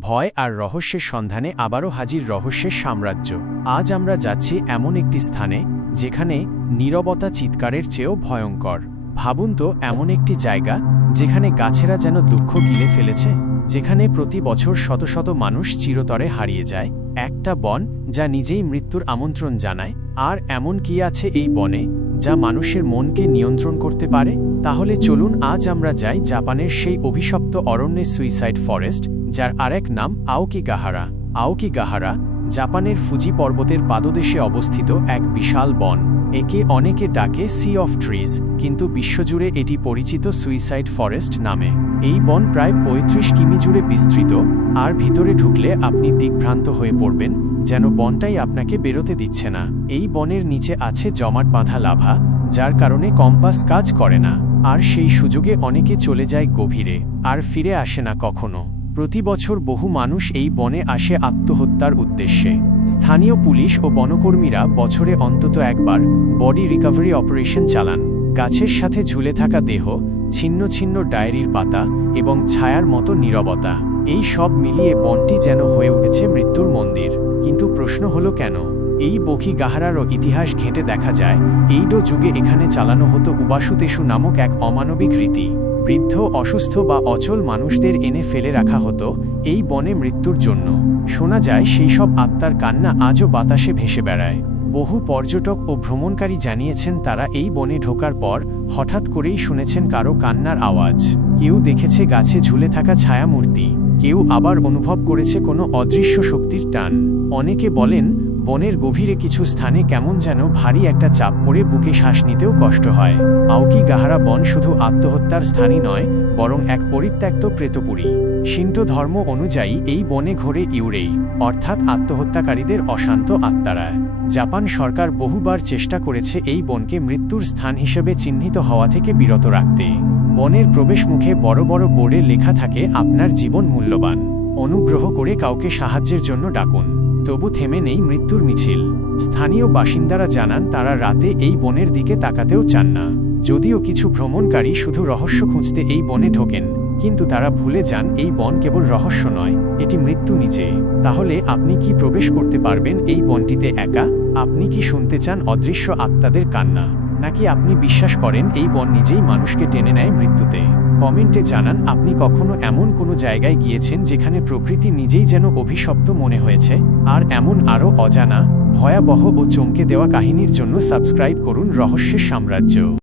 ভয় আর রহস্যের সন্ধানে আবারও হাজির রহস্যের সাম্রাজ্য। আজ আমরা যাচ্ছি এমন একটি স্থানে, যেখানে নীরবতা চিৎকারের চেয়েও ভয়ঙ্কর। ভাবুন তো, এমন একটি জায়গা, যেখানে গাছেরা যেন দুঃখ গিলে ফেলেছে, যেখানে প্রতি বছর শত শত মানুষ চিরতরে হারিয়ে যায়। একটা বন, যা নিজেই মৃত্যুর আমন্ত্রণ জানায়, আর এমন কি আছে এই বনে, যা মানুষের মনকে নিয়ন্ত্রণ করতে পারে? তাহলে চলুন আজ আমরা যাই জাপানের সেই অভিশপ্ত অরণ্যে সুইসাইড ফরেস্ট যার আরেক নাম আওকি গাহারা আওকি গাহারা জাপানের ফুজি পর্বতের পাদদেশে অবস্থিত এক বিশাল বন। একে অনেকে ডাকে সি অফ ট্রিজ কিন্তু বিশ্বজুড়ে এটি পরিচিত সুইসাইড ফরেস্ট নামে। এই বন প্রায় ৩৫ কিমি জুড়ে বিস্তৃত, আর ভিতরে ঢুকলে আপনি দিগ্ভ্রান্ত হয়ে পড়বেন, যেন বনটাই আপনাকে বেরোতে দিচ্ছে না। এই বনের নিচে আছে জমাট বাঁধা লাভা, যার কারণে কম্পাস কাজ করে না। আর সেই সুযোগে অনেকে চলে যায় গভীরে, আর ফিরে আসে না কখনো। প্রতি বছর বহু মানুষ এই বনে আসে আত্মহত্যার উদ্দেশ্যে। স্থানীয় পুলিশ ও বনকর্মীরা বছরে অন্তত একবার বডি রিকভারি অপারেশন চালান। গাছের সাথে ঝুলে থাকা দেহ, ছিন্ন ছিন্ন ডায়েরির পাতা এবং ছায়ার মতো নীরবতা, এই সব মিলিয়ে বনটি যেন হয়ে উঠেছে মৃত্যুর মন্দির। কিন্তু প্রশ্ন হলো কেন? এই বখি গাহারারও ইতিহাস ঘেঁটে দেখা যায়, এইডো যুগে এখানে চালানো হতো উবাসুতেশু নামক এক অমানবিক রীতি। বৃদ্ধ, অসুস্থ বা অচল মানুষদের এনে ফেলে রাখা হতো এই বনে মৃত্যুর জন্য। শোনা যায় সেই সব আত্মার কান্না আজও বাতাসে ভেসে বেড়ায়। বহু পর্যটক ও ভ্রমণকারী জানিয়েছেন তারা এই বনে ঢোকার পর হঠাৎ করেই শুনেছেন কারও কান্নার আওয়াজ। কেউ দেখেছে গাছে ঝুলে থাকা ছায়ামূর্তি। কেউ আবার অনুভব করেছে কোনো অদৃশ্য শক্তির টান। অনেকে বলেন বনের গভীরে কিছু স্থানে কেমন যেন ভারী একটা চাপ পড়ে বুকে শ্বাস নিতেও কষ্ট হয়। আউকি গাহারা বন শুধু আত্মহত্যার স্থানই নয়, বরং এক পরিত্যক্ত প্রেতপুরী। শিন্টো ধর্ম অনুযায়ী এই বনে ঘোরে ইউরেই, অর্থাৎ আত্মহত্যাকারীদের অশান্ত আত্মারা। জাপান সরকার বহুবার চেষ্টা করেছে এই বনকে মৃত্যুর স্থান হিসেবে চিহ্নিত হওয়া থেকে বিরত রাখতে। বনের প্রবেশমুখে বড় বড় বোর্ডে লেখা থাকে, আপনার জীবন মূল্যবান। অনুগ্রহ করে কাউকে সাহায্যের জন্য ডাকুন। তবু থেমে নেই মৃত্যুর মিছিল। স্থানীয় বাসিন্দারা জানান, তারা রাতে এই বনের দিকে তাকাতেও চান না। যদিও কিছু ভ্রমণকারী শুধু রহস্য খুঁজতে এই বনে ঢোকেন, কিন্তু তারা ভুলে যান এই বন কেবল রহস্য নয়, এটি মৃত্যু নিজে। তাহলে আপনি কি প্রবেশ করতে পারবেন এই বনটিতে একা? আপনি কি শুনতে চান অদৃশ্য আত্মাদের কান্না? নাকি আপনি বিশ্বাস করেন এই বন নিজেই মানুষকে টেনে নেয় মৃত্যুতে? কমেন্টে জানান, আপনি কখনো এমন কোনো জায়গায় গিয়েছেন যেখানে প্রকৃতি নিজেই যেন অভিশপ্ত মনে হয়েছে? আর এমন আরও অজানা, ভয়াবহ ও চমকে দেওয়া কাহিনীর জন্য সাবস্ক্রাইব করুন রহস্যের সাম্রাজ্য।